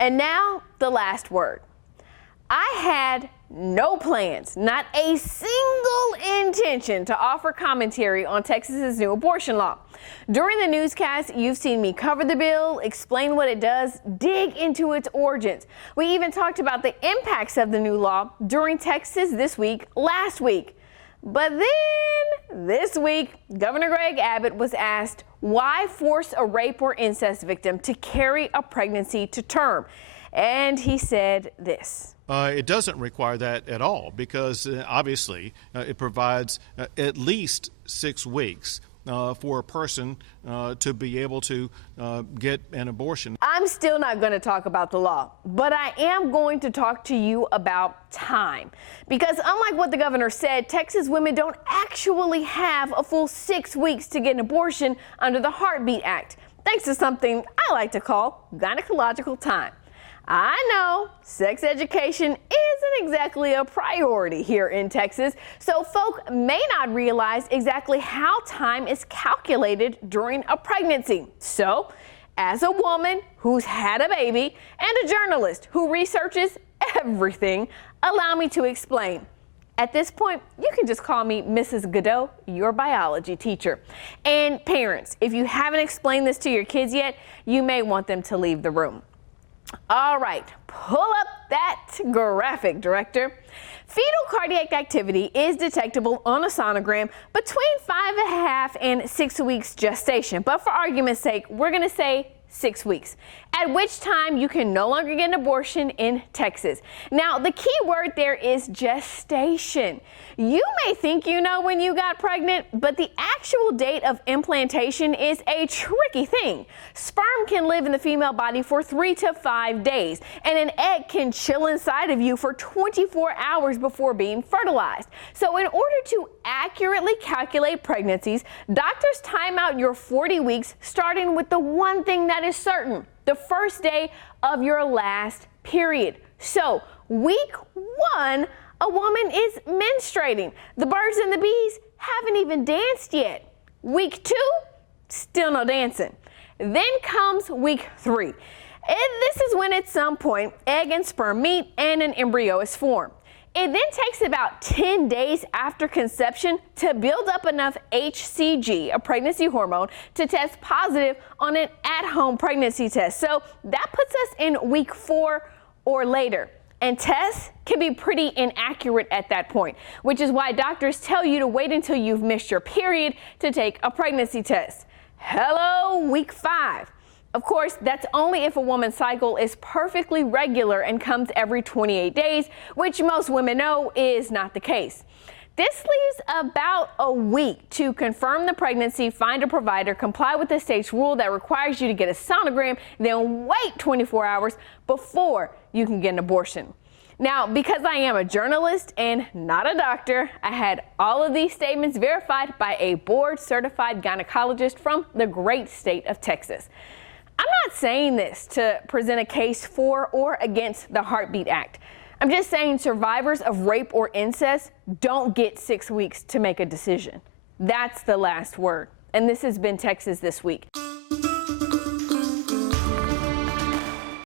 And now the last word. I had no plans, not a single intention to offer commentary on Texas's new abortion law. During the newscast, you've seen me cover the bill, explain what it does, dig into its origins. We even talked about the impacts of the new law during Texas This Week last week. But then this week, Governor Greg Abbott was asked why force a rape or incest victim to carry a pregnancy to term. And he said this. It doesn't require that at all because obviously it provides at least 6 weeks for a person to be able to get an abortion. I'm still not going to talk about the law, but I am going to talk to you about time. Because unlike what the governor said, Texas women don't actually have a full 6 weeks to get an abortion under the Heartbeat Act, thanks to something I like to call gynecological time. I know sex education isn't exactly a priority here in Texas, so folk may not realize exactly how time is calculated during a pregnancy. So, as a woman who's had a baby and a journalist who researches everything, allow me to explain. At this point, you can just call me Mrs. Goudeau, your biology teacher. And parents, if you haven't explained this to your kids yet, you may want them to leave the room. All right, pull up that graphic, director. Fetal cardiac activity is detectable on a sonogram between 5.5 and 6 weeks gestation. But for argument's sake, we're going to say 6 weeks, at which time you can no longer get an abortion in Texas. Now, the key word there is gestation. You may think you know when you got pregnant, but the actual date of implantation is a tricky thing. Sperm can live in the female body for 3 to 5 days, and an egg can chill inside of you for 24 hours before being fertilized. So in order to accurately calculate pregnancies, doctors time out your 40 weeks, starting with the one thing that is certain: the first day of your last period. So week 1, a woman is menstruating. The birds and the bees haven't even danced yet. Week 2, still no dancing. Then comes week 3. And this is when at some point egg and sperm meet and an embryo is formed. It then takes about 10 days after conception to build up enough HCG, a pregnancy hormone, to test positive on an at-home pregnancy test. So that puts us in week 4 or later. And tests can be pretty inaccurate at that point, which is why doctors tell you to wait until you've missed your period to take a pregnancy test. Hello, week 5. Of course, that's only if a woman's cycle is perfectly regular and comes every 28 days, which most women know is not the case. This leaves about a week to confirm the pregnancy, find a provider, comply with the state's rule that requires you to get a sonogram, then wait 24 hours before you can get an abortion. Now, because I am a journalist and not a doctor, I had all of these statements verified by a board-certified gynecologist from the great state of Texas. I'm not saying this to present a case for or against the Heartbeat Act. I'm just saying survivors of rape or incest don't get 6 weeks to make a decision. That's the last word. And this has been Texas This Week.